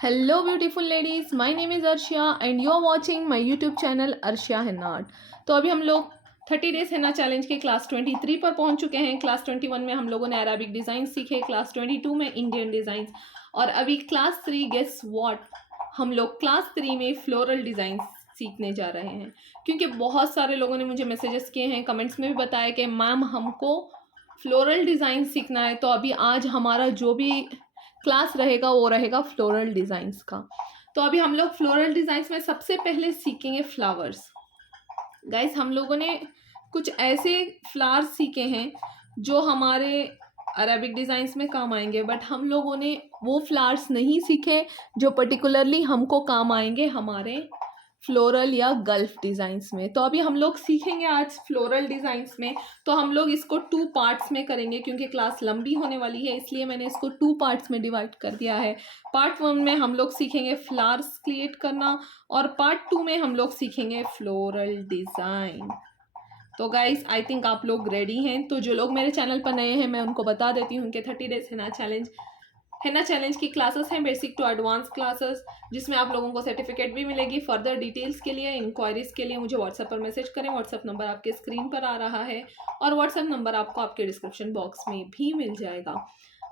Hello, beautiful ladies. My name is Arshia and you are watching my YouTube channel Arshia Henna Art. तो अभी हम लोग 30 days henna challenge के class 23 पर पहुंच चुके हैं। क्लास 21 में हम लोगों ने अरेबिक डिज़ाइन सीखे, क्लास 22 में इंडियन डिज़ाइन और अभी क्लास 3 गेस व्हाट, हम लोग क्लास 3 में फ्लोरल डिज़ाइन सीखने जा रहे हैं। क्योंकि बहुत सारे लोगों ने मुझे मैसेजेस किए हैं, कमेंट्स में भी बताया कि मैम हमको फ्लोरल डिज़ाइन सीखना है। तो अभी आज हमारा जो भी क्लास रहेगा वो रहेगा फ्लोरल डिज़ाइंस का। तो अभी हम लोग फ्लोरल डिज़ाइंस में सबसे पहले सीखेंगे फ्लावर्स। गाइस, हम लोगों ने कुछ ऐसे फ्लावर्स सीखे हैं जो हमारे अरेबिक डिज़ाइंस में काम आएंगे, बट हम लोगों ने वो फ्लावर्स नहीं सीखे जो पर्टिकुलरली हमको काम आएंगे हमारे फ्लोरल या गल्फ डिज़ाइंस में। तो अभी हम लोग सीखेंगे आज फ्लोरल डिज़ाइंस में। तो हम लोग इसको 2 पार्ट्स में करेंगे क्योंकि क्लास लंबी होने वाली है, इसलिए मैंने इसको 2 पार्ट्स में डिवाइड कर दिया है। पार्ट 1 में हम लोग सीखेंगे फ्लावर्स क्रिएट करना और पार्ट 2 में हम लोग सीखेंगे फ्लोरल डिज़ाइन। तो गाइस, आई थिंक आप लोग रेडी हैं। तो जो लोग मेरे चैनल पर नए हैं मैं उनको बता देती हूँ कि 30 डेज henna चैलेंज की क्लासेस हैं, बेसिक टू एडवांस क्लासेस, जिसमें आप लोगों को सर्टिफिकेट भी मिलेगी। फर्दर डिटेल्स के लिए, इंक्वायरीज के लिए मुझे व्हाट्सएप पर मैसेज करें। व्हाट्सएप नंबर आपके स्क्रीन पर आ रहा है और व्हाट्सएप नंबर आपको आपके डिस्क्रिप्शन बॉक्स में भी मिल जाएगा।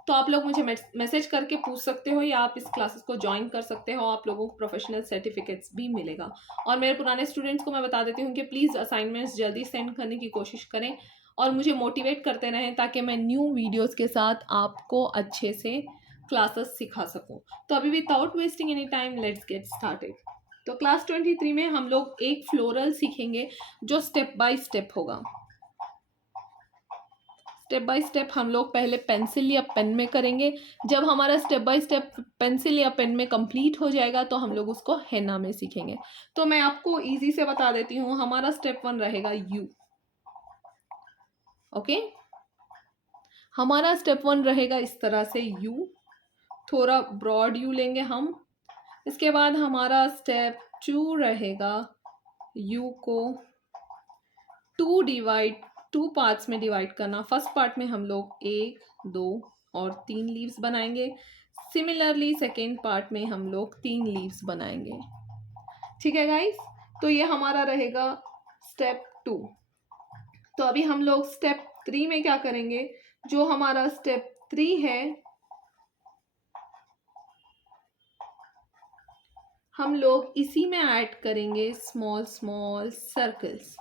तो आप लोग मुझे मैसेज करके पूछ सकते हो या आप इस क्लासेस को ज्वाइन कर सकते हो। आप लोगों को प्रोफेशनल सर्टिफिकेट्स भी मिलेगा। और मेरे पुराने स्टूडेंट्स को मैं बता देती हूँ कि प्लीज़ असाइनमेंट्स जल्दी सेंड करने की कोशिश करें और मुझे मोटिवेट करते रहें ताकि मैं न्यू वीडियोज़ के साथ आपको अच्छे से क्लासेस सिखा सकूं। तो अभी without wasting any time let's get started. तो क्लास 23 में हम लोग एक फ्लोरल सीखेंगे जो स्टेप बाय स्टेप होगा। स्टेप बाय स्टेप हम लोग पहले पेंसिल या पेन में करेंगे। जब हमारा स्टेप बाय स्टेप पेंसिल या पेन में कंप्लीट हो जाएगा तो हम लोग उसको हेना में सीखेंगे। तो मैं आपको इजी से बता देती हूँ। हमारा स्टेप 1 रहेगा यू। ओके, हमारा स्टेप 1 रहेगा इस तरह से यू, थोड़ा ब्रॉड यू लेंगे हम। इसके बाद हमारा स्टेप 2 रहेगा यू को 2 पार्ट्स में डिवाइड करना। फर्स्ट पार्ट में हम लोग 1, 2 और 3 लीव्स बनाएंगे। सिमिलरली सेकेंड पार्ट में हम लोग 3 लीव्स बनाएंगे। ठीक है गाइस, तो ये हमारा रहेगा स्टेप 2। तो अभी हम लोग स्टेप 3 में क्या करेंगे, जो हमारा स्टेप 3 है हम लोग इसी में ऐड करेंगे स्मॉल स्मॉल सर्कल्स।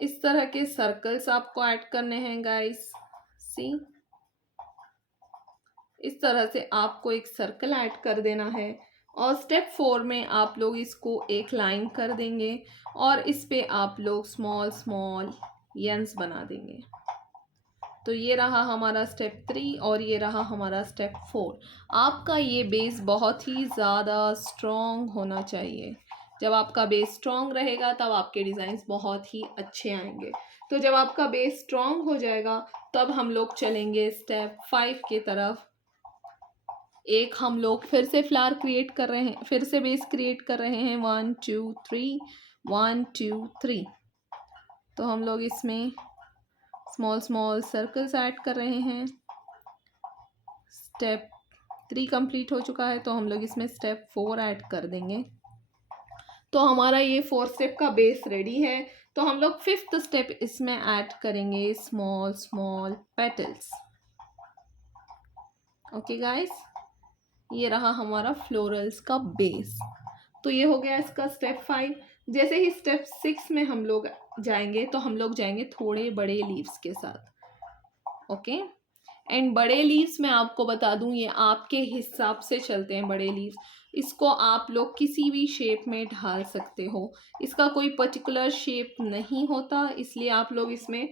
इस तरह के सर्कल्स आपको ऐड करने हैं गाइस। सी, इस तरह से आपको एक सर्कल ऐड कर देना है और स्टेप 4 में आप लोग इसको एक लाइन कर देंगे और इस पे आप लोग स्मॉल स्मॉल यंस बना देंगे। तो ये रहा हमारा स्टेप 3 और ये रहा हमारा स्टेप 4। आपका ये बेस बहुत ही ज़्यादा स्ट्रॉन्ग होना चाहिए। जब आपका बेस स्ट्रॉन्ग रहेगा तब आपके डिज़ाइंस बहुत ही अच्छे आएंगे। तो जब आपका बेस स्ट्रॉन्ग हो जाएगा तब हम लोग चलेंगे स्टेप 5 की तरफ। एक हम लोग फिर से फ्लावर क्रिएट कर रहे हैं, फिर से बेस क्रिएट कर रहे हैं। 1 2 3, 1 2 3। तो हम लोग इसमें स्मॉल स्मॉल सर्कल्स ऐड कर रहे हैं। स्टेप 3 कंप्लीट हो चुका है तो हम लोग इसमें स्टेप 4 ऐड कर देंगे। तो हमारा ये 4 स्टेप का बेस रेडी है। तो हम लोग 5th स्टेप इसमें ऐड करेंगे small small petals. Okay guys, ये रहा हमारा फ्लोरल्स का बेस। तो ये हो गया इसका स्टेप 5। जैसे ही स्टेप 6 में हम लोग जाएंगे तो हम लोग जाएंगे थोड़े बड़े लीव्स के साथ। ओके, एंड बड़े लीव्स मैं आपको बता दूं ये आपके हिसाब से चलते हैं। बड़े लीव्स इसको आप लोग किसी भी शेप में ढाल सकते हो, इसका कोई पर्टिकुलर शेप नहीं होता, इसलिए आप लोग इसमें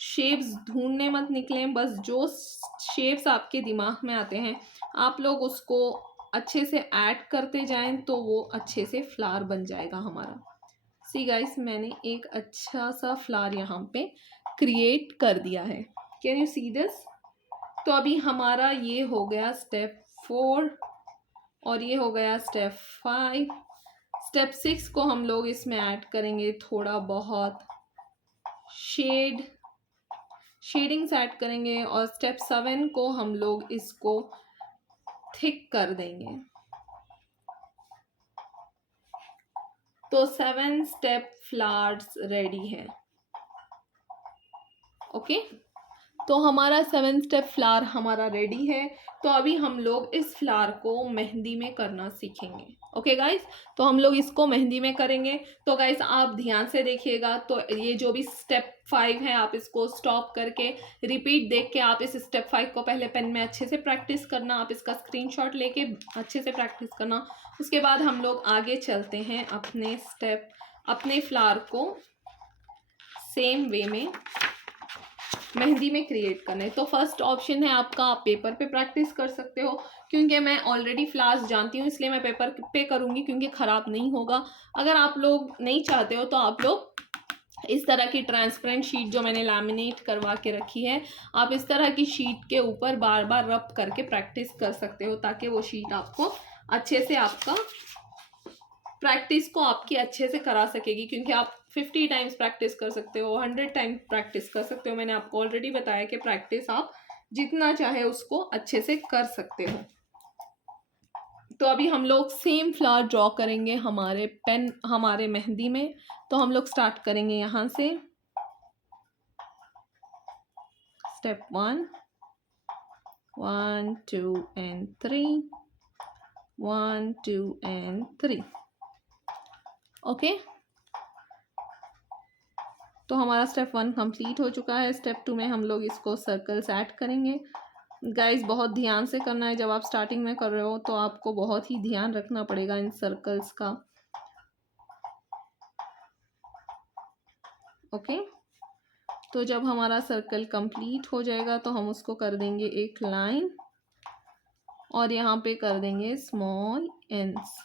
शेप्स ढूंढने मत निकलें। बस जो शेप्स आपके दिमाग में आते हैं आप लोग उसको अच्छे से ऐड करते जाएं तो वो अच्छे से फ्लावर बन जाएगा हमारा। सी गाइस, मैंने एक अच्छा सा फ्लावर यहाँ पे क्रिएट कर दिया है। Can you see this? तो अभी हमारा ये हो गया स्टेप 4 और ये हो गया स्टेप 5। स्टेप 6 को हम लोग इसमें ऐड करेंगे थोड़ा बहुत शेडिंग्स ऐड करेंगे और स्टेप 7 को हम लोग इसको थिक कर देंगे। तो 7 स्टेप फ्लावर्स रेडी है। ओके, तो हमारा 7 स्टेप फ्लावर हमारा रेडी है। तो अभी हम लोग इस फ्लावर को मेहंदी में करना सीखेंगे। ओके गाइस, तो हम लोग इसको मेहंदी में करेंगे। तो गाइस आप ध्यान से देखिएगा। तो ये जो भी स्टेप 5 है आप इसको स्टॉप करके रिपीट देख के आप इस स्टेप 5 को पहले पेन में अच्छे से प्रैक्टिस करना। आप इसका स्क्रीनशॉट लेके अच्छे से प्रैक्टिस करना। उसके बाद हम लोग आगे चलते हैं अपने फ्लावर को सेम वे में मेहंदी में क्रिएट करने। तो फर्स्ट ऑप्शन है आपका, आप पेपर पे प्रैक्टिस कर सकते हो। क्योंकि मैं ऑलरेडी फ्लावर्स जानती हूँ इसलिए मैं पेपर पे करूँगी, क्योंकि ख़राब नहीं होगा। अगर आप लोग नहीं चाहते हो तो आप लोग इस तरह की ट्रांसपेरेंट शीट जो मैंने लैमिनेट करवा के रखी है, आप इस तरह की शीट के ऊपर बार बार रब करके प्रैक्टिस कर सकते हो, ताकि वो शीट आपको अच्छे से आपका प्रैक्टिस को आपकी अच्छे से करा सकेगी। क्योंकि आप 50 टाइम्स प्रैक्टिस कर सकते हो, 100 टाइम्स प्रैक्टिस कर सकते हो। मैंने आपको ऑलरेडी बताया कि प्रैक्टिस आप जितना चाहे उसको अच्छे से कर सकते हो। तो अभी हम लोग सेम फ्लावर ड्रॉ करेंगे हमारे मेहंदी में। तो हम लोग स्टार्ट करेंगे यहाँ से। Step 1 1 2 and 3 1 2 and 3। ओके, तो हमारा स्टेप 1 कंप्लीट हो चुका है। स्टेप 2 में हम लोग इसको सर्कल्स ऐड करेंगे। गाइस बहुत ध्यान से करना है। जब आप स्टार्टिंग में कर रहे हो तो आपको बहुत ही ध्यान रखना पड़ेगा इन सर्कल्स का। ओके, तो जब हमारा सर्कल कंप्लीट हो जाएगा तो हम उसको कर देंगे एक लाइन और यहाँ पे कर देंगे स्मॉल एंड्स।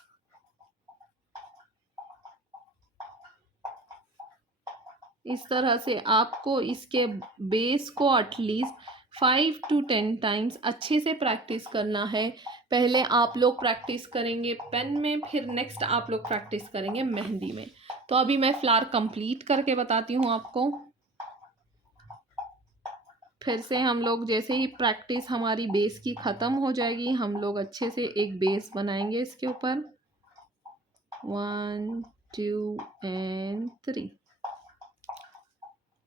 इस तरह से आपको इसके बेस को एटलीस्ट 5 to 10 टाइम्स अच्छे से प्रैक्टिस करना है। पहले आप लोग प्रैक्टिस करेंगे पेन में, फिर नेक्स्ट आप लोग प्रैक्टिस करेंगे मेहंदी में। तो अभी मैं फ्लावर कंप्लीट करके बताती हूँ आपको। फिर से हम लोग जैसे ही प्रैक्टिस हमारी बेस की ख़त्म हो जाएगी, हम लोग अच्छे से एक बेस बनाएंगे इसके ऊपर। 1 2 and 3।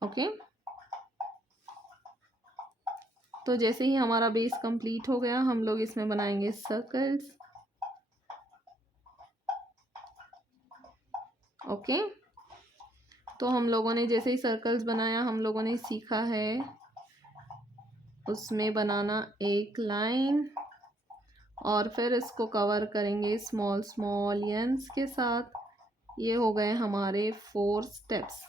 ओके, तो जैसे ही हमारा बेस कंप्लीट हो गया हम लोग इसमें बनाएंगे सर्कल्स। ओके, तो हम लोगों ने जैसे ही सर्कल्स बनाया हम लोगों ने सीखा है उसमें बनाना एक लाइन और फिर इसको कवर करेंगे स्मॉल स्मॉल एंड्स के साथ। ये हो गए हमारे 4 स्टेप्स।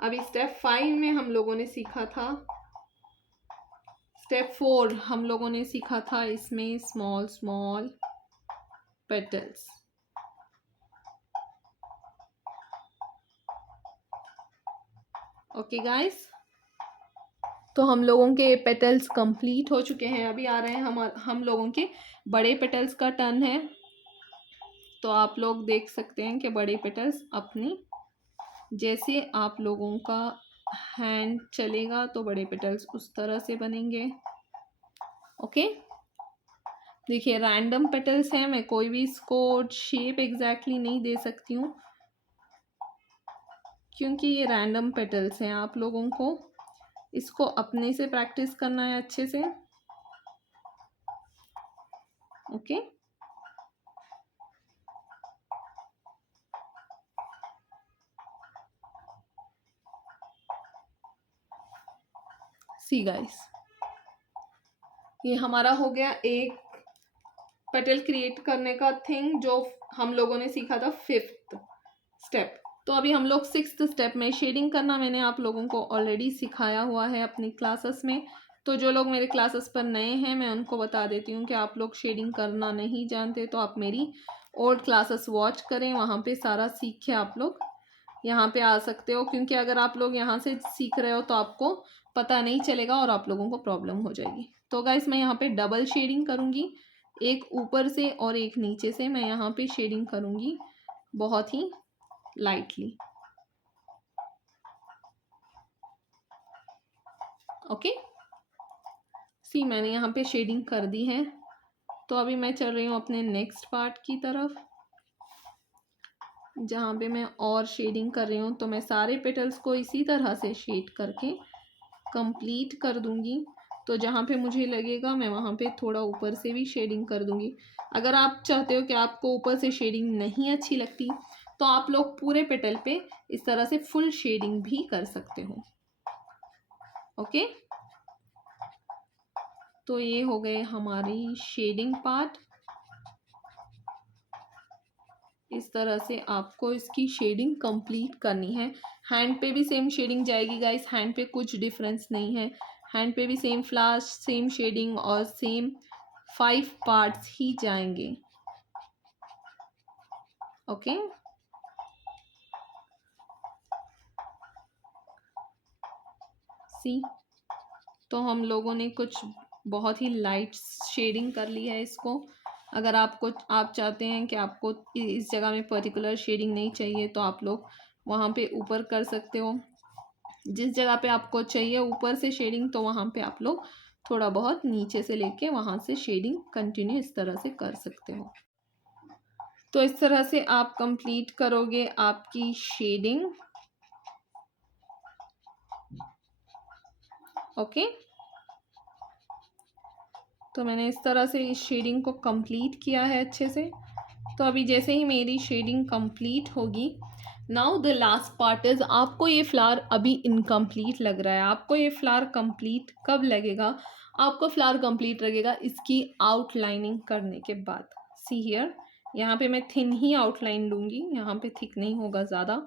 अभी स्टेप 5 में हम लोगों ने सीखा था, स्टेप 4 हम लोगों ने सीखा था इसमें small small petals. Okay guys, तो हम लोगों के पेटल्स कंप्लीट हो चुके हैं। अभी आ रहे हैं हम लोगों के बड़े पेटल्स का टर्न है। तो आप लोग देख सकते हैं कि बड़े पेटल्स अपनी जैसे आप लोगों का हैंड चलेगा तो बड़े पेटल्स उस तरह से बनेंगे। ओके, देखिए रैंडम पेटल्स हैं, मैं कोई भी इसको शेप एग्जैक्टली नहीं दे सकती हूँ क्योंकि ये रैंडम पेटल्स हैं। आप लोगों को इसको अपने से प्रैक्टिस करना है अच्छे से। ओके, सी गाइस, ये हमारा हो गया एक पेटल क्रिएट करने का थिंग जो हम लोगों ने सीखा था 5th स्टेप। तो अभी हम लोग 6th स्टेप में शेडिंग करना मैंने आप लोगों को ऑलरेडी सिखाया हुआ है अपनी क्लासेस में। तो जो लोग मेरे क्लासेस पर नए हैं मैं उनको बता देती हूँ कि आप लोग शेडिंग करना नहीं जानते तो आप मेरी ओल्ड क्लासेस वॉच करें, वहाँ पे सारा सीख के आप लोग यहाँ पे आ सकते हो। क्योंकि अगर आप लोग यहाँ से सीख रहे हो तो आपको पता नहीं चलेगा और आप लोगों को प्रॉब्लम हो जाएगी। तो गाइस मैं यहाँ पे डबल शेडिंग करूँगी, एक ऊपर से और एक नीचे से। मैं यहाँ पे शेडिंग करूँगी बहुत ही लाइटली। ओके, सी मैंने यहाँ पे शेडिंग कर दी है। तो अभी मैं चल रही हूँ अपने नेक्स्ट पार्ट की तरफ, जहाँ पे मैं और शेडिंग कर रही हूँ। तो मैं सारे पेटल्स को इसी तरह से शेड करके कंप्लीट कर दूँगी। तो जहाँ पे मुझे लगेगा मैं वहाँ पे थोड़ा ऊपर से भी शेडिंग कर दूँगी। अगर आप चाहते हो कि आपको ऊपर से शेडिंग नहीं अच्छी लगती, तो आप लोग पूरे पेटल पे इस तरह से फुल शेडिंग भी कर सकते हो। ओके, तो ये हो गए हमारी शेडिंग पार्ट। इस तरह से आपको इसकी शेडिंग कंप्लीट करनी है। हैंड पे भी सेम शेडिंग जाएगी गाइस, हैंड पे कुछ डिफरेंस नहीं है। हैंड पे भी सेम फ्लावर्स, सेम शेडिंग और सेम 5 पार्ट्स ही जाएंगे। ओके, सी, तो हम लोगों ने कुछ बहुत ही लाइट शेडिंग कर ली है इसको। अगर आप चाहते हैं कि आपको इस जगह में पर्टिकुलर शेडिंग नहीं चाहिए, तो आप लोग वहाँ पे ऊपर कर सकते हो। जिस जगह पे आपको चाहिए ऊपर से शेडिंग, तो वहाँ पे आप लोग थोड़ा बहुत नीचे से लेके वहाँ से शेडिंग कंटिन्यू इस तरह से कर सकते हो। तो इस तरह से आप कंप्लीट करोगे आपकी शेडिंग। ओके, तो मैंने इस तरह से इस शेडिंग को कंप्लीट किया है अच्छे से। तो अभी जैसे ही मेरी शेडिंग कंप्लीट होगी, now the last part is, आपको ये फ्लावर अभी इनकम्प्लीट लग रहा है। आपको ये फ्लावर कंप्लीट कब लगेगा? आपको फ्लावर कंप्लीट लगेगा इसकी आउटलाइनिंग करने के बाद। सी हियर, यहाँ पे मैं थिन ही आउटलाइन लूँगी, यहाँ पे थिक नहीं होगा ज़्यादा।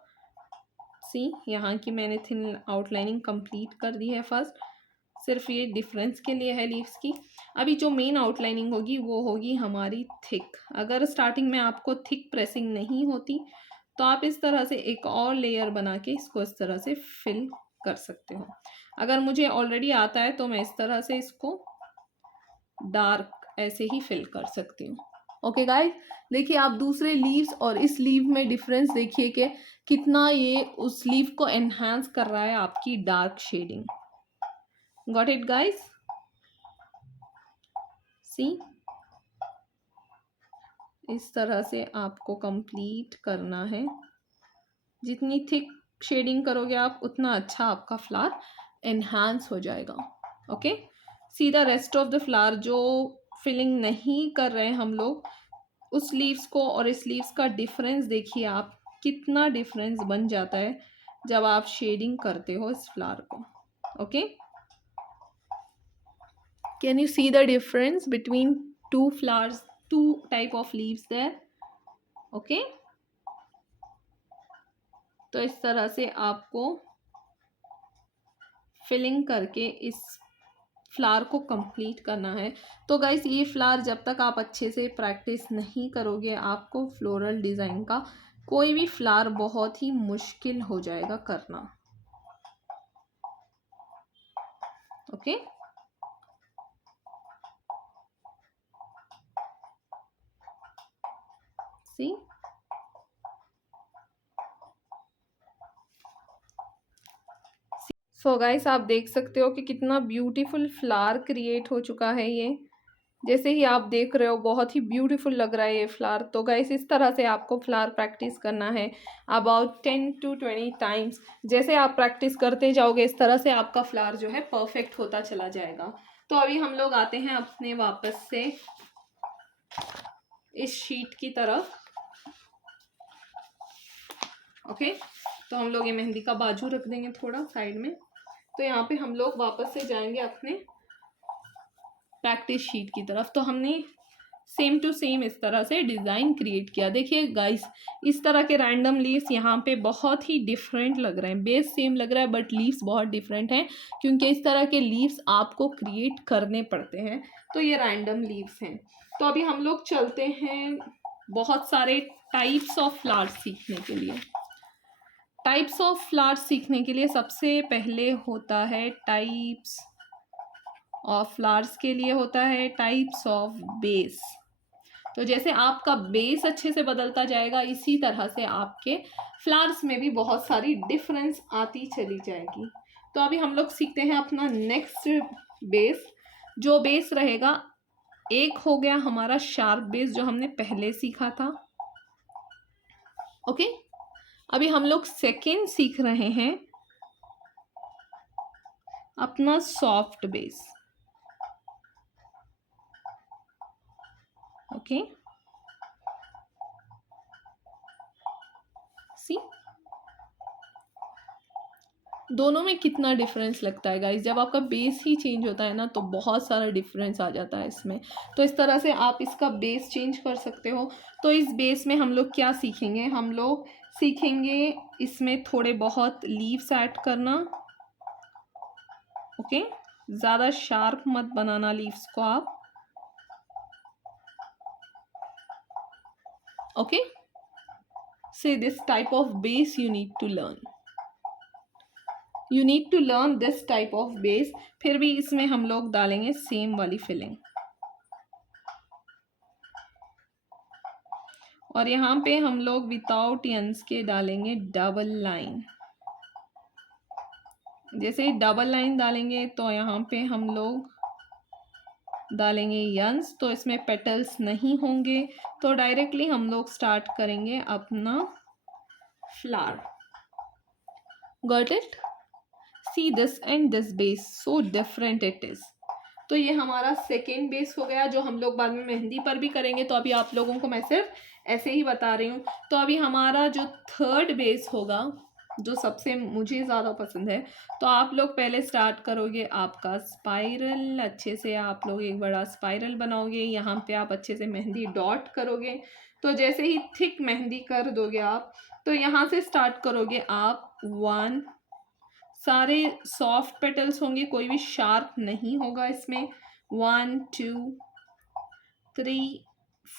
सी, यहाँ की मैंने थिन आउटलाइनिंग कंप्लीट कर दी है फर्स्ट, सिर्फ ये डिफरेंस के लिए है लीव्स की। अभी जो मेन आउटलाइनिंग होगी वो होगी हमारी थिक। अगर स्टार्टिंग में आपको थिक प्रेसिंग नहीं होती, तो आप इस तरह से एक और लेयर बना के इसको इस तरह से फिल कर सकते हो। अगर मुझे ऑलरेडी आता है तो मैं इस तरह से इसको डार्क ऐसे ही फिल कर सकती हूँ। ओके गाइस, देखिए आप दूसरे लीव्स और इस लीव में डिफरेंस देखिए कि कितना ये उस लीव को एनहांस कर रहा है आपकी dark shading. Got it guys? See, इस तरह से आपको कंप्लीट करना है। जितनी थिक शेडिंग करोगे आप, उतना अच्छा आपका फ्लावर एनहांस हो जाएगा। Okay, see the rest of the flower जो फिलिंग नहीं कर रहे हैं हम लोग, उस लीव्स को और इस लीव्स का डिफरेंस देखिए आप, कितना डिफरेंस बन जाता है जब आप शेडिंग करते हो इस फ्लावर को। Okay, can you see the difference between two flowers, two type of leaves there? Okay, तो इस तरह से आपको फिलिंग करके इस फ्लावर को कंप्लीट करना है। तो गाइस, ये फ्लावर जब तक आप अच्छे से प्रैक्टिस नहीं करोगे, आपको फ्लोरल डिज़ाइन का कोई भी फ्लावर बहुत ही मुश्किल हो जाएगा करना। ओके, सी, सो गाइस, आप देख सकते हो कि कितना ब्यूटीफुल फ्लावर क्रिएट हो चुका है ये। जैसे ही आप देख रहे हो, बहुत ही ब्यूटीफुल लग रहा है ये फ्लावर। तो गाइस, इस तरह से आपको फ्लावर प्रैक्टिस करना है अबाउट 10 to 20 टाइम्स। जैसे आप प्रैक्टिस करते जाओगे, इस तरह से आपका फ्लावर जो है परफेक्ट होता चला जाएगा। तो अभी हम लोग आते हैं अपने वापस से इस शीट की तरफ। ओके, तो हम लोग ये मेहंदी का बाजू रख देंगे थोड़ा साइड में। तो यहाँ पे हम लोग वापस से जाएंगे अपने प्रैक्टिस शीट की तरफ। तो हमने सेम टू सेम इस तरह से डिज़ाइन क्रिएट किया। देखिए गाइस, इस तरह के रैंडम लीव्स यहाँ पे बहुत ही डिफरेंट लग रहे हैं। बेस सेम लग रहा है बट लीव्स बहुत डिफरेंट हैं, क्योंकि इस तरह के लीव्स आपको क्रिएट करने पड़ते हैं। तो ये रैंडम लीव्स हैं। तो अभी हम लोग चलते हैं बहुत सारे टाइप्स ऑफ फ्लावर्स सीखने के लिए। टाइप्स ऑफ फ्लावर्स सीखने के लिए सबसे पहले होता है टाइप्स ऑफ फ्लावर्स के लिए होता है टाइप्स ऑफ बेस। तो जैसे आपका बेस अच्छे से बदलता जाएगा, इसी तरह से आपके फ्लावर्स में भी बहुत सारी डिफरेंस आती चली जाएगी। तो अभी हम लोग सीखते हैं अपना नेक्स्ट बेस। जो बेस रहेगा एक हो गया हमारा शार्प बेस जो हमने पहले सीखा था। ओके, अभी हम लोग सेकेंड सीख रहे हैं अपना सॉफ्ट बेस। ओके, सी दोनों में कितना डिफरेंस लगता है गाइस। जब आपका बेस ही चेंज होता है ना तो बहुत सारा डिफरेंस आ जाता है इसमें। तो इस तरह से आप इसका बेस चेंज कर सकते हो। तो इस बेस में हम लोग क्या सीखेंगे, हम लोग सीखेंगे इसमें थोड़े बहुत लीव्स ऐड करना। ओके, ज़्यादा शार्प मत बनाना लीव्स को आप। Okay, say this type of base you need to learn, you need to learn this type of base। फिर भी इसमें हम लोग डालेंगे सेम वाली फिलिंग, और यहाँ पे हम लोग विदाउट यंस के डालेंगे डबल लाइन। जैसे डबल लाइन डालेंगे तो यहाँ पे हम लोग डालेंगे यंस, तो इसमें पेटल्स नहीं होंगे। तो डायरेक्टली हम लोग स्टार्ट करेंगे अपना flower. Got it? See this and this base, so different it is. तो ये हमारा सेकेंड बेस हो गया जो हम लोग बाद में मेहंदी पर भी करेंगे। तो अभी आप लोगों को मैं सिर्फ ऐसे ही बता रही हूँ। तो अभी हमारा जो थर्ड बेस होगा, जो सबसे मुझे ज़्यादा पसंद है, तो आप लोग पहले स्टार्ट करोगे आपका स्पाइरल। अच्छे से आप लोग एक बड़ा स्पाइरल बनाओगे। यहाँ पे आप अच्छे से मेहंदी डॉट करोगे। तो जैसे ही थिक मेहंदी कर दोगे आप, तो यहाँ से स्टार्ट करोगे आप 1, सारे सॉफ्ट पेटल्स होंगे, कोई भी शार्प नहीं होगा इसमें। 1 2 3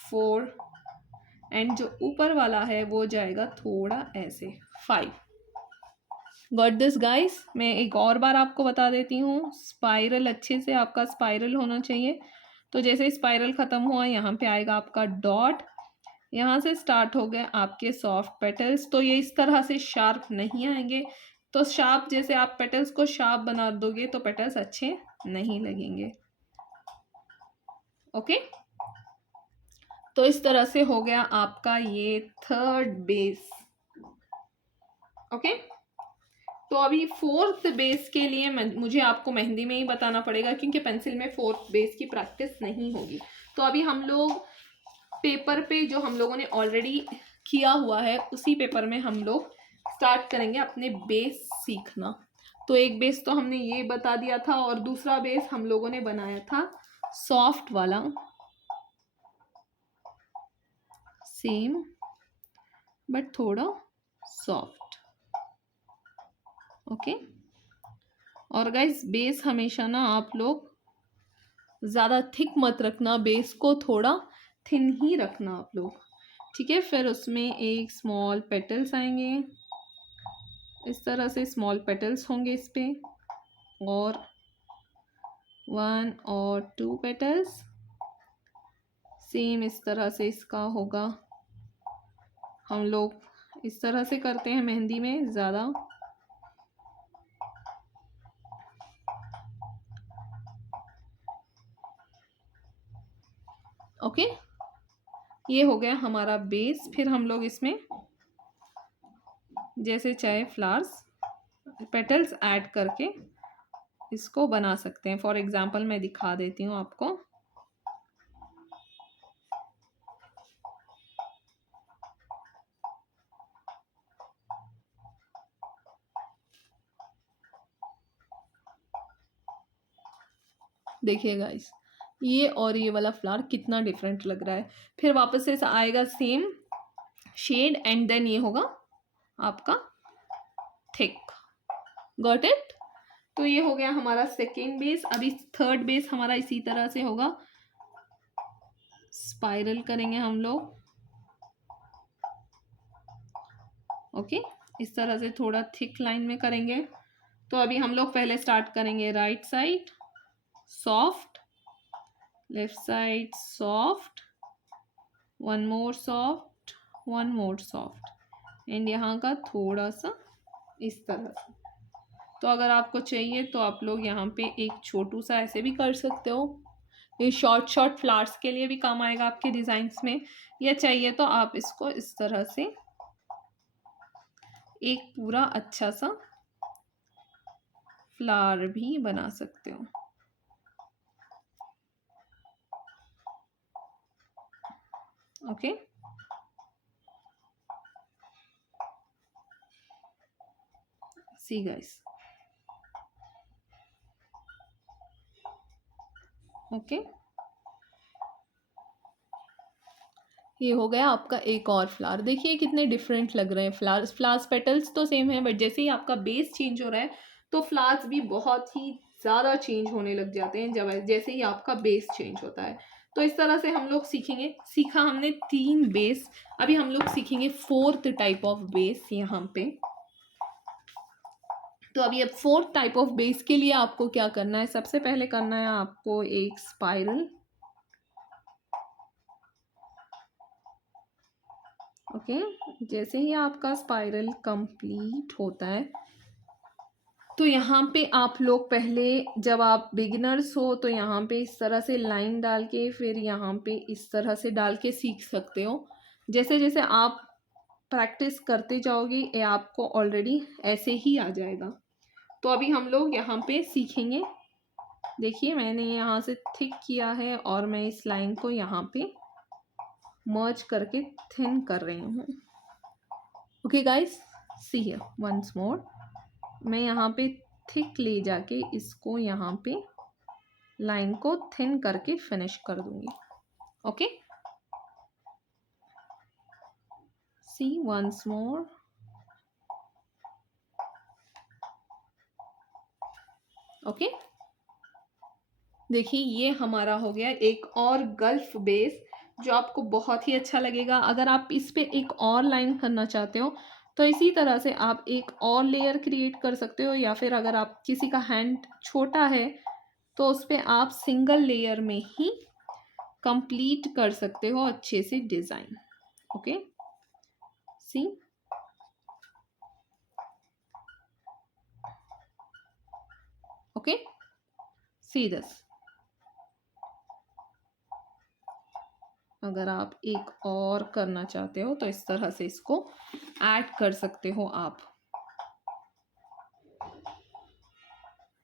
4 एंड जो ऊपर वाला है वो जाएगा थोड़ा ऐसे 5। Got this guys? मैं एक और बार आपको बता देती हूँ, स्पाइरल अच्छे से आपका स्पाइरल होना चाहिए। तो जैसे स्पाइरल ख़त्म हुआ, यहाँ पे आएगा आपका डॉट। यहाँ से स्टार्ट हो गए आपके सॉफ्ट पेटल्स। तो ये इस तरह से शार्प नहीं आएंगे। तो शार्प, जैसे आप पेटल्स को शार्प बना दोगे तो पेटल्स अच्छे नहीं लगेंगे। ओके, तो इस तरह से हो गया आपका ये थर्ड बेस। ओके, तो अभी फोर्थ बेस के लिए मुझे आपको मेहंदी में ही बताना पड़ेगा, क्योंकि पेंसिल में फोर्थ बेस की प्रैक्टिस नहीं होगी। तो अभी हम लोग पेपर पे जो हम लोगों ने ऑलरेडी किया हुआ है, उसी पेपर में हम लोग स्टार्ट करेंगे अपने बेस सीखना। तो एक बेस तो हमने ये बता दिया था, और दूसरा बेस हम लोगों ने बनाया था सॉफ्ट वाला, सेम बट थोड़ा सॉफ्ट। ओके, और गाइस बेस हमेशा ना आप लोग ज़्यादा थिक मत रखना, बेस को थोड़ा थिन ही रखना आप लोग, ठीक है। फिर उसमें एक स्मॉल पेटल्स आएंगे, इस तरह से स्मॉल पेटल्स होंगे इस पे, और 1 और 2 पेटल्स सेम इस तरह से इसका होगा। हम लोग इस तरह से करते हैं मेहंदी में ज़्यादा। ओके, ये हो गया हमारा बेस। फिर हम लोग इसमें जैसे चाहे फ्लावर्स पेटल्स ऐड करके इसको बना सकते हैं। फॉर एग्जांपल मैं दिखा देती हूँ आपको। देखिए गाइस, ये और ये वाला फ्लावर कितना डिफरेंट लग रहा है। फिर वापस से आएगा सेम शेड, एंड देन ये होगा आपका थिक। Got it? तो ये हो गया हमारा सेकेंड बेस। अभी थर्ड बेस हमारा इसी तरह से होगा, स्पाइरल करेंगे हम लोग। ओके, इस तरह से थोड़ा थिक लाइन में करेंगे। तो अभी हम लोग पहले स्टार्ट करेंगे right side soft, left side soft, one more soft, one more soft, and यहाँ का थोड़ा सा इस तरह से। तो अगर आपको चाहिए तो आप लोग यहाँ पे एक छोटू सा ऐसे भी कर सकते हो, ये शॉर्ट शॉर्ट फ्लावर्स के लिए भी काम आएगा आपके डिज़ाइंस में। या चाहिए तो आप इसको इस तरह से एक पूरा अच्छा सा फ्लावर भी बना सकते हो। Okay, see guys. ओके, ये हो गया आपका एक और फ्लावर। देखिए कितने डिफरेंट लग रहे हैं फ्लावर्स। फ्लावर्स पेटल्स तो सेम है, बट जैसे ही आपका बेस चेंज हो रहा है तो फ्लावर्स भी बहुत ही ज़्यादा चेंज होने लग जाते हैं जब जैसे ही आपका बेस चेंज होता है। तो इस तरह से हम लोग सीखेंगे। सीखा हमने 3 बेस, अभी हम लोग सीखेंगे 4th टाइप ऑफ बेस यहाँ पे। तो अभी अब 4th टाइप ऑफ बेस के लिए आपको क्या करना है, सबसे पहले करना है आपको एक स्पाइरल। ओके, जैसे ही आपका स्पाइरल कंप्लीट होता है तो यहाँ पे आप लोग पहले, जब आप बिगिनर्स हो तो यहाँ पे इस तरह से लाइन डाल के फिर यहाँ पे इस तरह से डाल के सीख सकते हो। जैसे जैसे आप प्रैक्टिस करते जाओगे ये आपको ऑलरेडी ऐसे ही आ जाएगा। तो अभी हम लोग यहाँ पे सीखेंगे। देखिए मैंने यहाँ से थिक किया है और मैं इस लाइन को यहाँ पे मर्ज करके थिन कर रही हूँ। Okay guys, see here once more. मैं यहाँ पे थिक ले जाके इसको यहाँ पे लाइन को थिन करके फिनिश कर दूंगी। Okay, see once more. Okay, देखिए ये हमारा हो गया एक और गल्फ बेस जो आपको बहुत ही अच्छा लगेगा। अगर आप इस पे एक और लाइन करना चाहते हो तो इसी तरह से आप एक और लेयर क्रिएट कर सकते हो, या फिर अगर आप किसी का हैंड छोटा है तो उस पर आप सिंगल लेयर में ही कंप्लीट कर सकते हो अच्छे से design. Okay, see. Okay, see this. अगर आप एक और करना चाहते हो तो इस तरह से इसको ऐड कर सकते हो आप।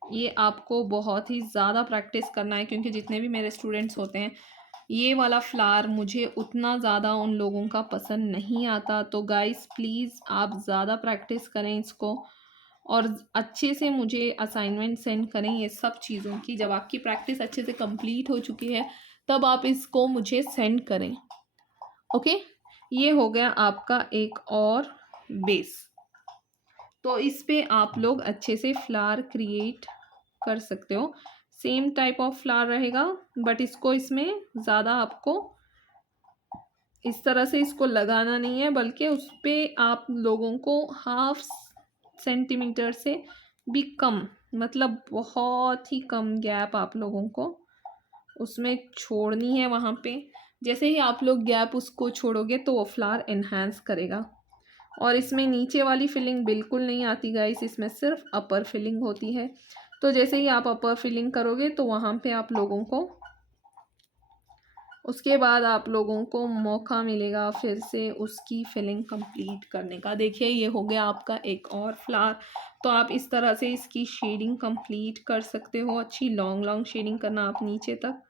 ये आपको बहुत ही ज़्यादा प्रैक्टिस करना है, क्योंकि जितने भी मेरे स्टूडेंट्स होते हैं ये वाला फ्लावर मुझे उतना ज़्यादा उन लोगों का पसंद नहीं आता। तो गाइस प्लीज़ आप ज़्यादा प्रैक्टिस करें इसको और अच्छे से मुझे असाइनमेंट सेंड करें ये सब चीज़ों की। जब आपकी प्रैक्टिस अच्छे से कंप्लीट हो चुकी है तब आप इसको मुझे सेंड करें। ओके, ये हो गया आपका एक और बेस। तो इस पे आप लोग अच्छे से फ्लावर क्रिएट कर सकते हो। सेम टाइप ऑफ फ्लावर रहेगा, बट इसको इसमें ज़्यादा आपको इस तरह से इसको लगाना नहीं है, बल्कि उस पर आप लोगों को 1/2 सेंटीमीटर से भी कम, मतलब बहुत ही कम गैप आप लोगों को उसमें छोड़नी है वहाँ पे। जैसे ही आप लोग गैप उसको छोड़ोगे तो वो फ्लावर एनहांस करेगा। और इसमें नीचे वाली फिलिंग बिल्कुल नहीं आती गाइस, इसमें सिर्फ अपर फिलिंग होती है। तो जैसे ही आप अपर फिलिंग करोगे तो वहाँ पे आप लोगों को, उसके बाद आप लोगों को मौका मिलेगा फिर से उसकी फिलिंग कंप्लीट करने का। देखिए ये हो गया आपका एक और फ्लावर। तो आप इस तरह से इसकी शेडिंग कंप्लीट कर सकते हो। अच्छी लॉन्ग लॉन्ग शेडिंग करना आप नीचे तक,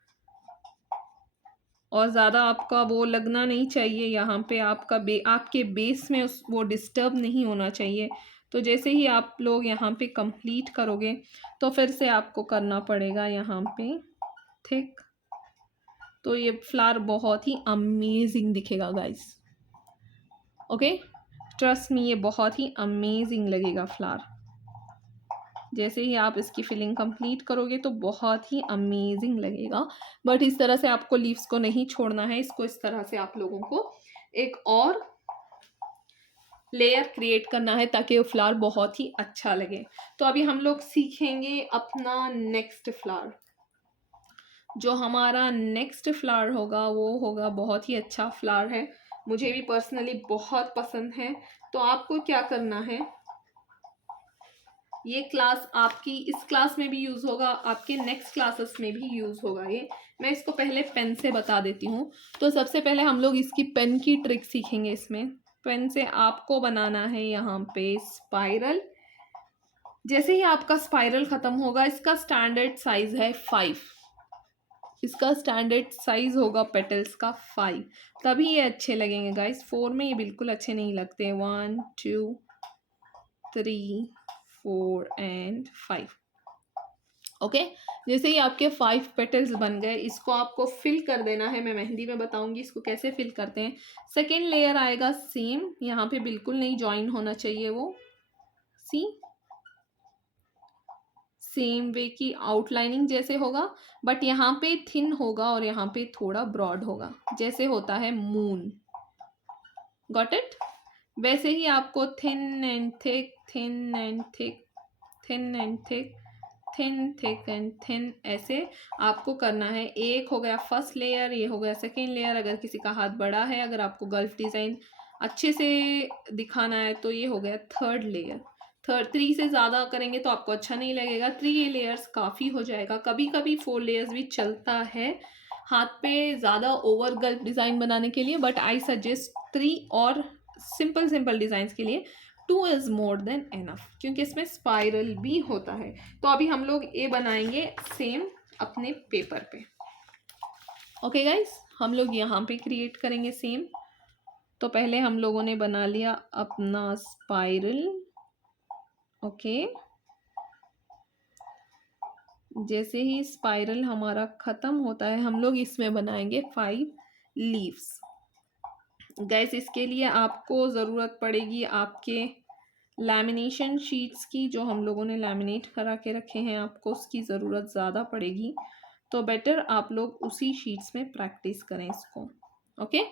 और ज़्यादा आपका वो लगना नहीं चाहिए यहाँ पे। आपका आपके बेस में उस वो डिस्टर्ब नहीं होना चाहिए। तो जैसे ही आप लोग यहाँ पे कंप्लीट करोगे तो फिर से आपको करना पड़ेगा यहाँ पे थिक। तो ये फ्लावर बहुत ही अमेजिंग दिखेगा गाइस। ओके, ट्रस्ट मी, ये बहुत ही अमेजिंग लगेगा फ्लावर। जैसे ही आप इसकी फिलिंग कंप्लीट करोगे तो बहुत ही अमेजिंग लगेगा। बट इस तरह से आपको लीव्स को नहीं छोड़ना है, इसको इस तरह से आप लोगों को एक और लेयर क्रिएट करना है ताकि वो फ्लावर बहुत ही अच्छा लगे। तो अभी हम लोग सीखेंगे अपना नेक्स्ट फ्लावर। जो हमारा नेक्स्ट फ्लावर होगा वो होगा बहुत ही अच्छा फ्लावर है, मुझे भी पर्सनली बहुत पसंद है। तो आपको क्या करना है, ये क्लास आपकी इस क्लास में भी यूज़ होगा, आपके नेक्स्ट क्लासेस में भी यूज़ होगा ये। मैं इसको पहले पेन से बता देती हूँ। तो सबसे पहले हम लोग इसकी पेन की ट्रिक सीखेंगे। इसमें पेन से आपको बनाना है यहाँ पे स्पाइरल। जैसे ही आपका स्पाइरल ख़त्म होगा, इसका स्टैंडर्ड साइज है 5, इसका स्टैंडर्ड साइज होगा पेटल्स का 5, तभी ये अच्छे लगेंगे गाइस। 4 में ये बिल्कुल अच्छे नहीं लगते। 1 2 3 4 एंड 5। ओके, जैसे ही आपके 5 पेटल्स बन गए, इसको आपको फिल कर देना है। मैं मेहंदी में बताऊंगी इसको कैसे फिल करते हैं। सेकेंड लेयर आएगा सेम, यहाँ पे बिल्कुल नहीं ज्वाइन होना चाहिए वो। सी सेम वे की आउटलाइनिंग जैसे होगा, बट यहाँ पे थिन होगा और यहाँ पे थोड़ा ब्रॉड होगा, जैसे होता है मून। Got it? वैसे ही आपको thin and thick, thin and thick, thin and thick, thin thick and thin, ऐसे आपको करना है। एक हो गया फर्स्ट लेयर, ये हो गया सेकेंड लेयर। अगर किसी का हाथ बड़ा है, अगर आपको गल्फ डिज़ाइन अच्छे से दिखाना है, तो ये हो गया थर्ड लेयर। 3 से ज़्यादा करेंगे तो आपको अच्छा नहीं लगेगा। 3 लेयर्स काफ़ी हो जाएगा। कभी कभी 4 लेयर्स भी चलता है हाथ पे ज़्यादा ओवर गल्फ डिज़ाइन बनाने के लिए, बट आई सजेस्ट 3, और सिंपल सिंपल डिज़ाइंस के लिए 2 इज़ मोर देन एनफ, क्योंकि इसमें स्पाइरल भी होता है। तो अभी हम लोग ये बनाएंगे सेम अपने पेपर पे। ओके गाइस, हम लोग यहाँ पे क्रिएट करेंगे सेम। तो पहले हम लोगों ने बना लिया अपना स्पाइरल। ओके, जैसे ही स्पाइरल हमारा ख़त्म होता है, हम लोग इसमें बनाएंगे 5 लीव्स। गैस, इसके लिए आपको ज़रूरत पड़ेगी आपके लैमिनेशन शीट्स की, जो हम लोगों ने लैमिनेट करा के रखे हैं। आपको उसकी ज़रूरत ज़्यादा पड़ेगी, तो बेटर आप लोग उसी शीट्स में प्रैक्टिस करें इसको। ओके,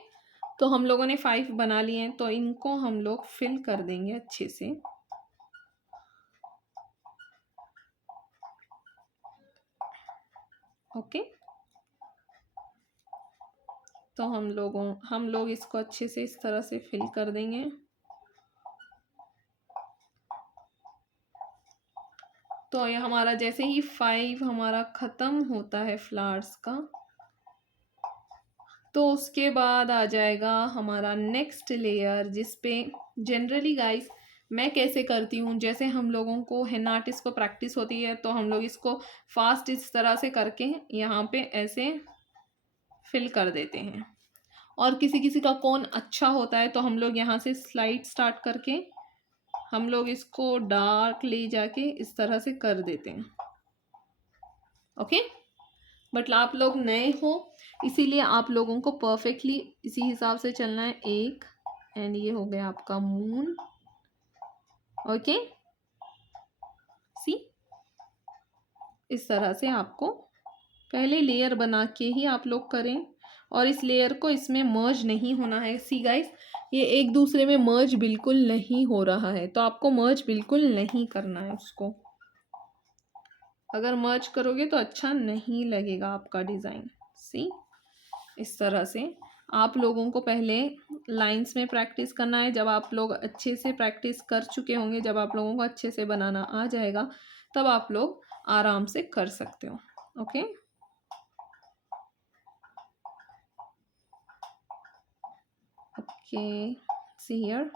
तो हम लोगों ने 5 बना लिए हैं, तो इनको हम लोग फिल कर देंगे अच्छे से। ओके, तो हम लोग इसको अच्छे से इस तरह से फिल कर देंगे। तो ये हमारा जैसे ही 5 हमारा ख़त्म होता है फ्लावर्स का, तो उसके बाद आ जाएगा हमारा नेक्स्ट लेयर, जिस पे जनरली गाइस मैं कैसे करती हूँ, जैसे हम लोगों को हेना आर्टिस्ट को प्रैक्टिस होती है, तो हम लोग इसको फास्ट इस तरह से करके यहाँ पे ऐसे फिल कर देते हैं। और किसी किसी का कोन अच्छा होता है, तो हम लोग यहाँ से स्लाइड स्टार्ट करके हम लोग इसको डार्क ले जाके इस तरह से कर देते हैं। ओके, बट आप लोग नए हो, इसीलिए आप लोगों को परफेक्टली इसी हिसाब से चलना है। एक, एंड ये हो गया आपका मून। ओके, सी इस तरह से आपको पहले लेयर बना के ही आप लोग करें, और इस लेयर को इसमें मर्ज नहीं होना है। सी गाइस, ये एक दूसरे में मर्ज बिल्कुल नहीं हो रहा है, तो आपको मर्ज बिल्कुल नहीं करना है उसको। अगर मर्ज करोगे तो अच्छा नहीं लगेगा आपका डिज़ाइन। सी इस तरह से आप लोगों को पहले लाइंस में प्रैक्टिस करना है। जब आप लोग अच्छे से प्रैक्टिस कर चुके होंगे, जब आप लोगों को अच्छे से बनाना आ जाएगा, तब आप लोग आराम से कर सकते हो। ओके, ओके, सी हियर,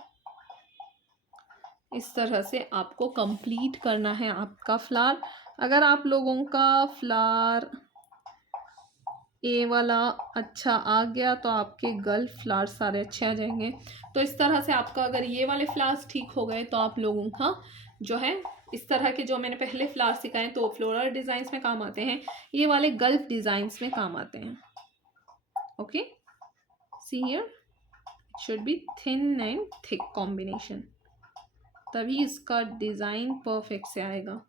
इस तरह से आपको कंप्लीट करना है आपका फ्लावर। अगर आप लोगों का फ्लावर ए वाला अच्छा आ गया, तो आपके गल्फ फ्लावर्स सारे अच्छे आ जाएंगे। तो इस तरह से आपका अगर ये वाले फ्लावर्स ठीक हो गए, तो आप लोगों का जो है इस तरह के जो मैंने पहले फ्लावर्स सिखाए, तो फ्लोरल डिज़ाइंस में काम आते हैं, ये वाले गल्फ डिज़ाइंस में काम आते हैं। Okay, see here, it should be thin and thick combination, तभी इसका डिज़ाइन परफेक्ट से आएगा।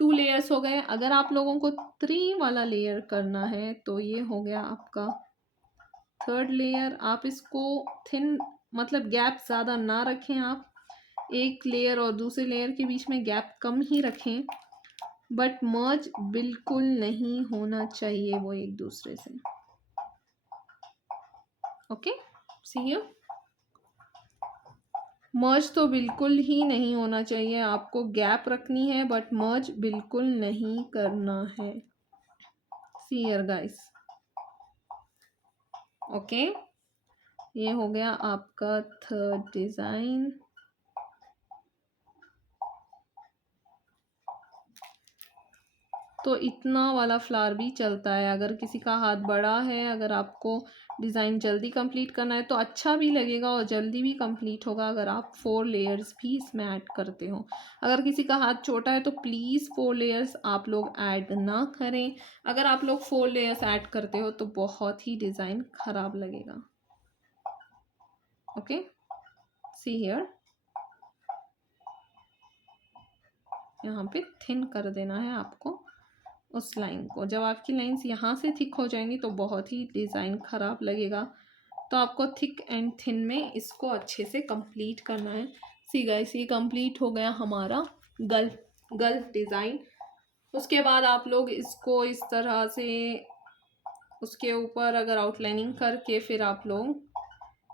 2 लेयर्स हो गए। अगर आप लोगों को 3 वाला लेयर करना है, तो ये हो गया आपका थर्ड लेयर। आप इसको थिन, मतलब गैप ज़्यादा ना रखें, आप एक लेयर और दूसरे लेयर के बीच में गैप कम ही रखें, बट मर्ज बिल्कुल नहीं होना चाहिए वो एक दूसरे से। ओके, सी हियर, मर्ज तो बिल्कुल ही नहीं होना चाहिए, आपको गैप रखनी है बट मर्ज बिल्कुल नहीं करना है। See here guys, okay. ये हो गया आपका थर्ड डिज़ाइन। तो इतना वाला फ्लावर भी चलता है, अगर किसी का हाथ बड़ा है, अगर आपको डिज़ाइन जल्दी कंप्लीट करना है तो अच्छा भी लगेगा और जल्दी भी कंप्लीट होगा अगर आप 4 लेयर्स भी इसमें ऐड करते हो। अगर किसी का हाथ छोटा है तो प्लीज़ 4 लेयर्स आप लोग ऐड ना करें। अगर आप लोग 4 लेयर्स ऐड करते हो तो बहुत ही डिज़ाइन ख़राब लगेगा। ओके, सी हियर, यहाँ पे थिन कर देना है आपको उस लाइन को। जब आपकी लाइंस यहाँ से थिक हो जाएंगी तो बहुत ही डिज़ाइन ख़राब लगेगा। तो आपको थिक एंड थिन में इसको अच्छे से कंप्लीट करना है। सी गाइस, ये कंप्लीट हो गया हमारा गल्फ डिज़ाइन। उसके बाद आप लोग इसको इस तरह से उसके ऊपर अगर आउटलाइनिंग करके फिर आप लोग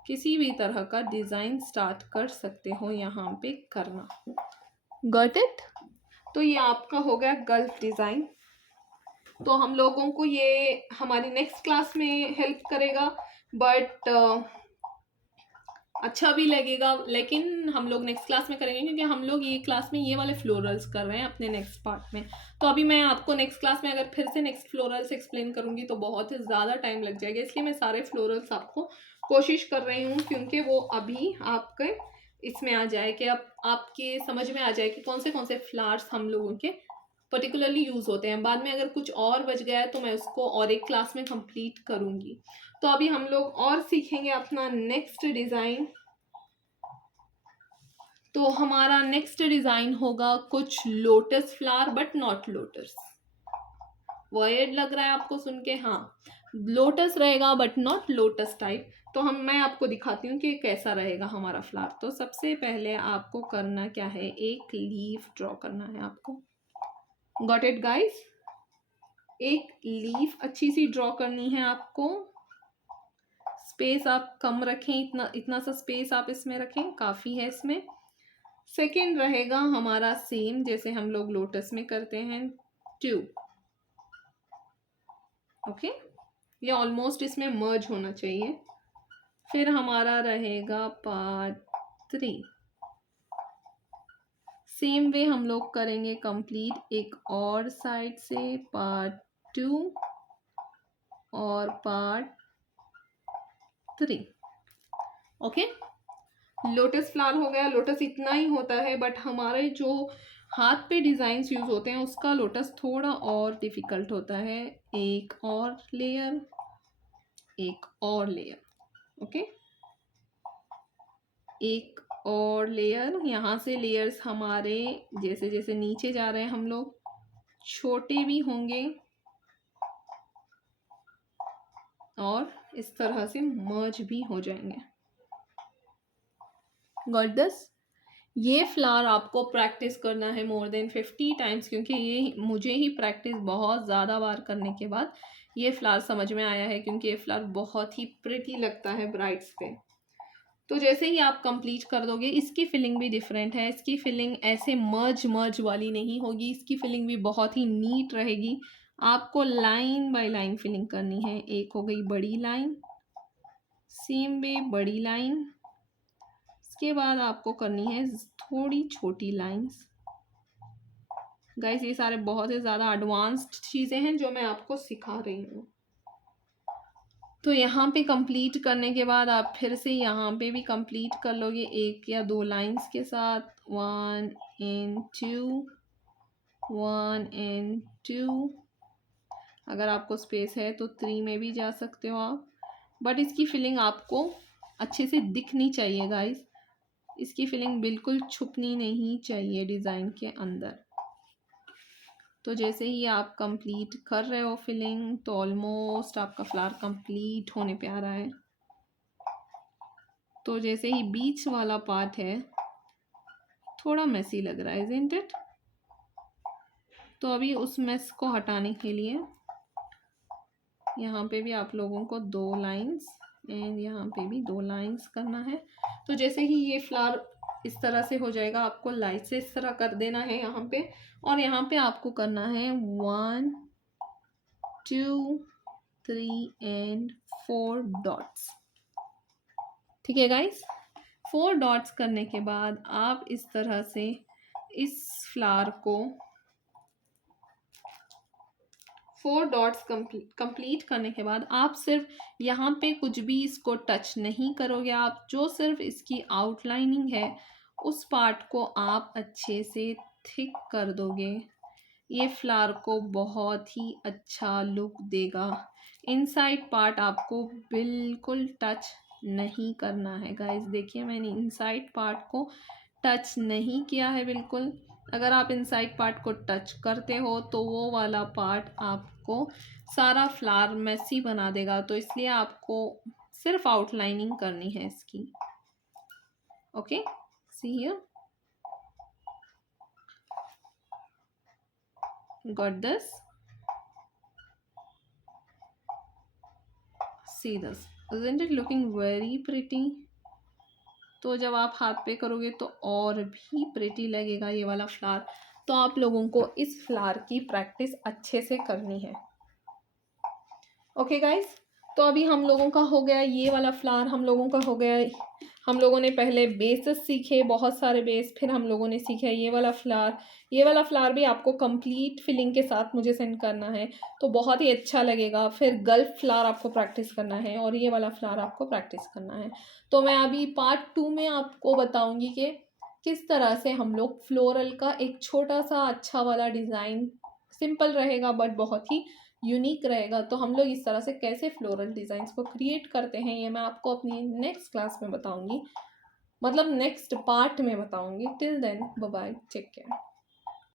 किसी भी तरह का डिज़ाइन स्टार्ट कर सकते हो यहाँ पे करना। Got it? तो ये आपका हो गया गल्फ डिज़ाइन। तो हम लोगों को ये हमारी नेक्स्ट क्लास में हेल्प करेगा, बट अच्छा भी लगेगा, लेकिन हम लोग नेक्स्ट क्लास में करेंगे क्योंकि हम लोग ये क्लास में ये वाले फ्लोरल्स कर रहे हैं अपने नेक्स्ट पार्ट में। तो अभी मैं आपको नेक्स्ट क्लास में अगर फिर से नेक्स्ट फ्लोरल्स एक्सप्लेन करूँगी तो बहुत ही ज़्यादा टाइम लग जाएगा, इसलिए मैं सारे फ्लोरल्स आपको कोशिश कर रही हूँ क्योंकि वो अभी आपके इसमें आ जाए कि आपके समझ में आ जाए कि कौन से फ्लावर्स हम लोगों के पर्टिकुलरली यूज़ होते हैं। बाद में अगर कुछ और बच गया है तो मैं उसको और एक क्लास में कंप्लीट करूँगी। तो अभी हम लोग और सीखेंगे अपना नेक्स्ट डिज़ाइन। तो हमारा नेक्स्ट डिज़ाइन होगा कुछ lotus flower but not lotus. Word लग रहा है आपको सुन के? हाँ, लोटस रहेगा बट नॉट लोटस टाइप। तो मैं आपको दिखाती हूँ कि कैसा रहेगा हमारा फ्लावर। तो सबसे पहले आपको करना क्या है, एक लीफ ड्रॉ करना है आपको। Got it guys? एक लीफ अच्छी सी ड्रॉ करनी है आपको। स्पेस आप कम रखें, इतना सा स्पेस आप इसमें रखें, काफ़ी है इसमें। सेकंड रहेगा हमारा सेम जैसे हम लोग लोटस में करते हैं, 2। ओके, ये ऑलमोस्ट इसमें मर्ज होना चाहिए। फिर हमारा रहेगा पार्ट 3। सेम वे हम लोग करेंगे कंप्लीट एक और साइड से, पार्ट 2 और पार्ट 3। ओके, लोटस फ्लावर हो गया। लोटस इतना ही होता है बट हमारे जो हाथ पे डिज़ाइंस यूज़ होते हैं उसका लोटस थोड़ा और डिफ़िकल्ट होता है। एक और लेयर, एक और लेयर, ओके, एक और लेयर। यहाँ से लेयर्स हमारे जैसे जैसे नीचे जा रहे हैं हम लोग छोटे भी होंगे और इस तरह से मर्ज भी हो जाएंगे। Got this? ये फ्लावर आपको प्रैक्टिस करना है मोर देन 50 टाइम्स क्योंकि ये मुझे ही प्रैक्टिस बहुत ज़्यादा बार करने के बाद ये फ्लावर समझ में आया है, क्योंकि ये फ्लावर बहुत ही प्रिटी लगता है ब्राइड्स पे। तो जैसे ही आप कंप्लीट कर दोगे, इसकी फिलिंग भी डिफरेंट है। इसकी फिलिंग ऐसे मर्ज वाली नहीं होगी, इसकी फिलिंग भी बहुत ही नीट रहेगी। आपको लाइन बाय लाइन फिलिंग करनी है। एक हो गई बड़ी लाइन, सेम वे बड़ी लाइन, इसके बाद आपको करनी है थोड़ी छोटी लाइंस। गाइस, ये सारे बहुत ही ज़्यादा एडवांस्ड चीज़ें हैं जो मैं आपको सिखा रही हूँ। तो यहाँ पे कंप्लीट करने के बाद आप फिर से यहाँ पे भी कंप्लीट कर लोगे एक या दो लाइंस के साथ। 1 and 2, 1 and 2। अगर आपको स्पेस है तो 3 में भी जा सकते हो आप, बट इसकी फिलिंग आपको अच्छे से दिखनी चाहिए गाइस। इसकी फिलिंग बिल्कुल छुपनी नहीं चाहिए डिज़ाइन के अंदर। तो जैसे ही आप कंप्लीट कर रहे हो फिलिंग तो ऑलमोस्ट आपका फ्लावर कंप्लीट होने पे आ रहा है। तो जैसे ही बीच वाला पार्ट है थोड़ा मेसी लग रहा है, इज़न्ट इट? तो अभी उस मेस को हटाने के लिए यहाँ पे भी आप लोगों को 2 लाइंस एंड यहाँ पे भी 2 लाइंस करना है। तो जैसे ही ये फ्लावर इस तरह से हो जाएगा। आपको लाइट से इस तरह कर देना है यहाँ पे, और यहाँ पे आपको करना है 1 2 3 एंड 4 डॉट्स। ठीक है गाइस, 4 डॉट्स करने के बाद आप इस तरह से इस फ्लावर को 4 डॉट्स कंप्लीट करने के बाद आप सिर्फ यहाँ पे कुछ भी इसको टच नहीं करोगे। आप जो सिर्फ इसकी आउटलाइनिंग है उस पार्ट को आप अच्छे से थिक कर दोगे। ये फ्लावर को बहुत ही अच्छा लुक देगा। इनसाइड पार्ट आपको बिल्कुल टच नहीं करना है गाइस। देखिए मैंने इनसाइड पार्ट को टच नहीं किया है बिल्कुल। अगर आप इनसाइड पार्ट को टच करते हो तो वो वाला पार्ट आपको सारा फ्लावर मेसी बना देगा, तो इसलिए आपको सिर्फ आउटलाइनिंग करनी है इसकी। Okay, see here, got this, see this, isn't it looking very pretty? तो जब आप हाथ पे करोगे तो और भी प्रिटी लगेगा ये वाला फ्लावर। तो आप लोगों को इस फ्लावर की प्रैक्टिस अच्छे से करनी है। ओके गाइस, तो अभी हम लोगों का हो गया ये वाला फ्लावर, हम लोगों का हो गया। हम लोगों ने पहले बेसेस सीखे, बहुत सारे बेस, फिर हम लोगों ने सीखा ये वाला फ्लावर। ये वाला फ्लावर भी आपको कंप्लीट फिलिंग के साथ मुझे सेंड करना है तो बहुत ही अच्छा लगेगा। फिर गल्फ फ्लावर आपको प्रैक्टिस करना है और ये वाला फ्लावर आपको प्रैक्टिस करना है। तो मैं अभी पार्ट 2 में आपको बताऊंगी कि किस तरह से हम लोग फ्लोरल का एक छोटा सा अच्छा वाला डिज़ाइन, सिंपल रहेगा बट बहुत ही यूनिक रहेगा, तो हम लोग इस तरह से कैसे फ्लोरल डिज़ाइंस को क्रिएट करते हैं ये मैं आपको अपनी नेक्स्ट क्लास में बताऊंगी, मतलब नेक्स्ट पार्ट में बताऊंगी। Till then bye bye, take care.